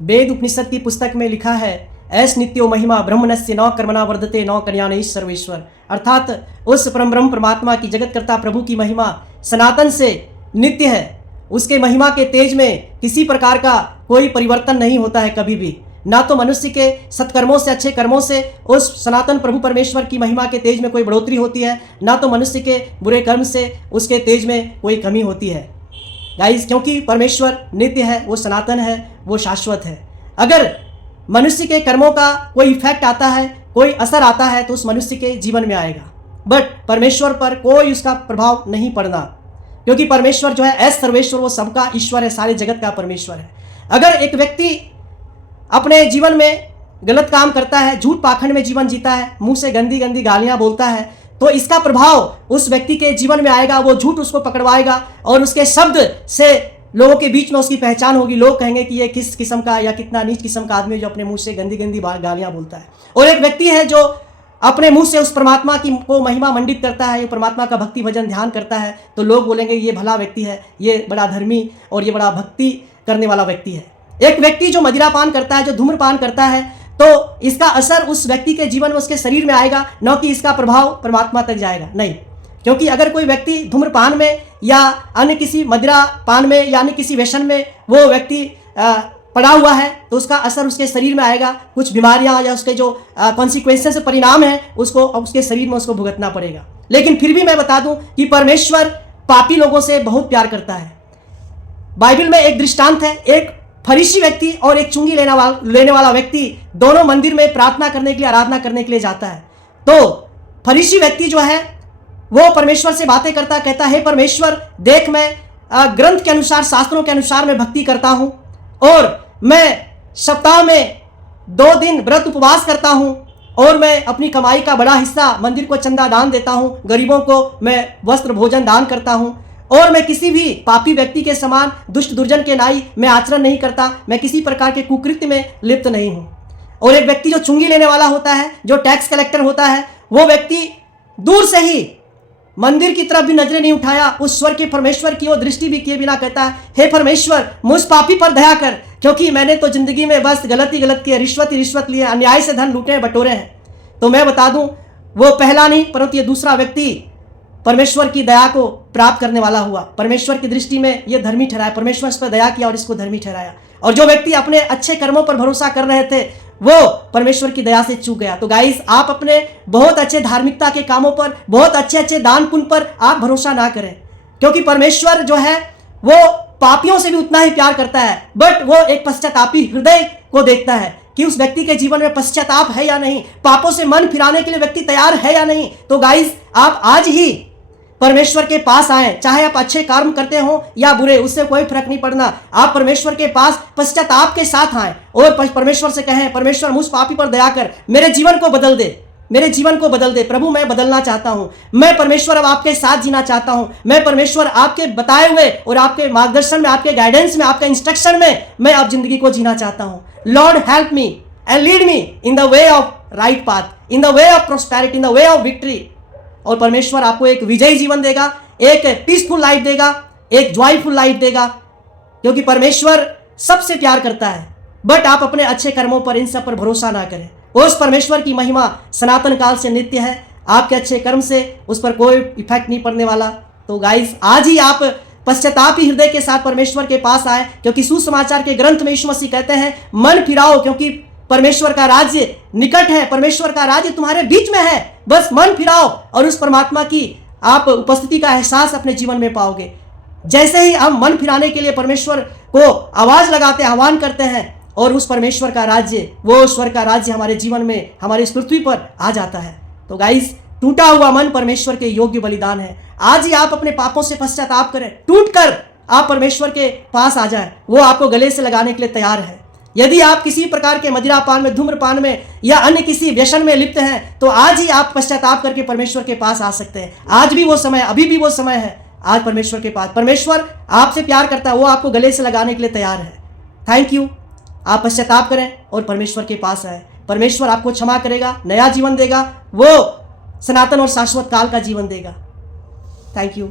वेद उपनिषद की पुस्तक में लिखा है, ऐस नित्यो महिमा ब्रह्मणस्य न कर्मणा वर्धते न कल्याणैः सर्वेश्वर। अर्थात उस परम ब्रह्म परमात्मा की जगतकर्ता प्रभु की महिमा सनातन से नित्य है। उसके महिमा के तेज में किसी प्रकार का कोई परिवर्तन नहीं होता है कभी भी। ना तो मनुष्य के सत्कर्मों से, अच्छे कर्मों से उस सनातन प्रभु परमेश्वर की महिमा के तेज में कोई बढ़ोतरी होती है, ना तो मनुष्य के बुरे कर्म से उसके तेज में कोई कमी होती है गाइस। क्योंकि परमेश्वर नित्य है, वो सनातन है, वो शाश्वत है। अगर मनुष्य के कर्मों का कोई इफेक्ट आता है, कोई असर आता है, तो उस मनुष्य के जीवन में आएगा, बट परमेश्वर पर कोई उसका प्रभाव नहीं पड़ना, क्योंकि परमेश्वर जो है ऐस सर्वेश्वर, वो सबका ईश्वर है, सारे जगत का परमेश्वर है। अगर एक व्यक्ति अपने जीवन में गलत काम करता है, झूठ पाखंड में जीवन जीता है, मुंह से गंदी गंदी गालियां बोलता है, तो इसका प्रभाव उस व्यक्ति के जीवन में आएगा। वो झूठ उसको पकड़वाएगा और उसके शब्द से लोगों के बीच में उसकी पहचान होगी। लोग कहेंगे कि ये किस किस्म का या कितना नीच किस्म का आदमी जो अपने मुंह से गंदी गंदी गालियां बोलता है। और एक व्यक्ति है जो अपने मुंह से उस परमात्मा की को महिमा मंडित करता है, ये परमात्मा का भक्ति भजन ध्यान करता है, तो लोग बोलेंगे ये भला व्यक्ति है, ये बड़ा धर्मी और ये बड़ा भक्ति करने वाला व्यक्ति है। एक व्यक्ति जो मदिरापान करता है, जो धूम्रपान करता है, तो इसका असर उस व्यक्ति के जीवन में, उसके शरीर में आएगा, न कि इसका प्रभाव परमात्मा तक जाएगा, नहीं। क्योंकि अगर कोई व्यक्ति धूम्रपान में या अन्य किसी मदिरापान में या अन्य किसी व्यसन में वो व्यक्ति पड़ा हुआ है, तो उसका असर उसके शरीर में आएगा। कुछ बीमारियां या उसके जो कॉन्सिक्वेंसेस परिणाम है, उसको उसके शरीर में उसको भुगतना पड़ेगा। लेकिन फिर भी मैं बता दूं कि परमेश्वर पापी लोगों से बहुत प्यार करता है। बाइबल में एक दृष्टांत है, एक फरीसी व्यक्ति और एक चुंगी लेने वाला व्यक्ति दोनों मंदिर में प्रार्थना करने के लिए, आराधना करने के लिए जाता है। तो फरीसी व्यक्ति जो है वो परमेश्वर से बातें करता, कहता है, परमेश्वर देख, मैं ग्रंथ के अनुसार, शास्त्रों के अनुसार मैं भक्ति करता हूं और मैं सप्ताह में 2 दिन व्रत उपवास करता हूं और मैं अपनी कमाई का बड़ा हिस्सा मंदिर को चंदा दान देता हूं, गरीबों को मैं वस्त्र भोजन दान करता हूं और मैं किसी भी पापी व्यक्ति के समान दुष्ट दुर्जन के नाई मैं आचरण नहीं करता, मैं किसी प्रकार के कुकृत्य में लिप्त नहीं हूं। और एक व्यक्ति जो चुंगी लेने वाला होता है, जो टैक्स कलेक्टर होता है, वो व्यक्ति दूर से ही मंदिर की तरफ भी नजरें नहीं उठाया, उस स्वर के परमेश्वर की ओर दृष्टि भी किए बिना कहता है, हे परमेश्वर मुझ पापी पर दया कर, क्योंकि मैंने तो जिंदगी में बस गलत ही गलत किया, रिश्वत ही रिश्वत लिए, अन्याय से धन लूटे बटोरे हैं। तो मैं बता दूं, वो पहला नहीं परंतु ये दूसरा व्यक्ति परमेश्वर की दया को प्राप्त करने वाला हुआ। परमेश्वर की दृष्टि में ये धर्मी ठहराया, परमेश्वर इस पर दया किया और इसको धर्मी ठहराया। और जो व्यक्ति अपने अच्छे कर्मों पर भरोसा कर रहे थे, वो परमेश्वर की दया से चूक गया। तो गाइस, आप अपने बहुत अच्छे धार्मिकता के कामों पर, बहुत अच्छे अच्छे दान पुण्य पर आप भरोसा ना करें, क्योंकि परमेश्वर जो है वो पापियों से भी उतना ही प्यार करता है, बट वो एक पश्चातापी हृदय को देखता है कि उस व्यक्ति के जीवन में पश्चाताप है या नहीं, पापों से मन फिराने के लिए व्यक्ति तैयार है या नहीं। तो गाइस, आप आज ही परमेश्वर के पास आए, चाहे आप अच्छे कर्म करते हो या बुरे, उससे कोई फर्क नहीं पड़ना। आप परमेश्वर के पास पश्चाताप के साथ आए और परमेश्वर से कहें, परमेश्वर मुझ पापी पर दया कर, मेरे जीवन को बदल दे, मेरे जीवन को बदल दे। प्रभु मैं बदलना चाहता हूं, मैं परमेश्वर अब आपके साथ जीना चाहता हूं, मैं परमेश्वर आपके बताए हुए और आपके मार्गदर्शन में, आपके गाइडेंस में, आपके इंस्ट्रक्शन में मैं अब जिंदगी को जीना चाहता हूं। Lord help me and lead me in the way of right path, in the way of prosperity, in the way of victory. और परमेश्वर आपको एक विजयी जीवन देगा, एक पीसफुल लाइफ देगा, एक जॉयफुल लाइफ देगा, क्योंकि परमेश्वर सबसे प्यार करता है। बट आप अपने अच्छे कर्मों पर, इन सब पर भरोसा ना करें। उस परमेश्वर की महिमा सनातन काल से नित्य है, आपके अच्छे कर्म से उस पर कोई इफेक्ट नहीं पड़ने वाला। तो गाइस, आज ही आप पश्चातापी हृदय के साथ परमेश्वर के पास आए, क्योंकि सुसमाचार के ग्रंथ में यीशु मसीह कहते हैं, मन फिराओ क्योंकि परमेश्वर का राज्य निकट है, परमेश्वर का राज्य तुम्हारे बीच में है, बस मन फिराओ और उस परमात्मा की आप उपस्थिति का एहसास अपने जीवन में पाओगे। जैसे ही हम मन फिराने के लिए परमेश्वर को आवाज लगाते, आह्वान करते हैं, और उस परमेश्वर का राज्य, वो ईश्वर का राज्य हमारे जीवन में, हमारी इस पृथ्वी पर आ जाता है। तो गाइस, टूटा हुआ मन परमेश्वर के योग्य बलिदान है। आज ही आप अपने पापों से पश्चाताप करें, टूट कर आप परमेश्वर के पास आ जाए, वो आपको गले से लगाने के लिए तैयार है। यदि आप किसी प्रकार के मदिरापान में, धूम्रपान में या अन्य किसी व्यसन में लिप्त हैं, तो आज ही आप पश्चाताप करके परमेश्वर के पास आ सकते हैं। आज भी वो समय, अभी भी वो समय है। आज परमेश्वर के पास, परमेश्वर आपसे प्यार करता है, वो आपको गले से लगाने के लिए तैयार है। Thank you. आप पश्चाताप करें और परमेश्वर के पास आए। परमेश्वर आपको क्षमा करेगा, नया जीवन देगा, वो सनातन और शाश्वत काल का जीवन देगा। Thank you.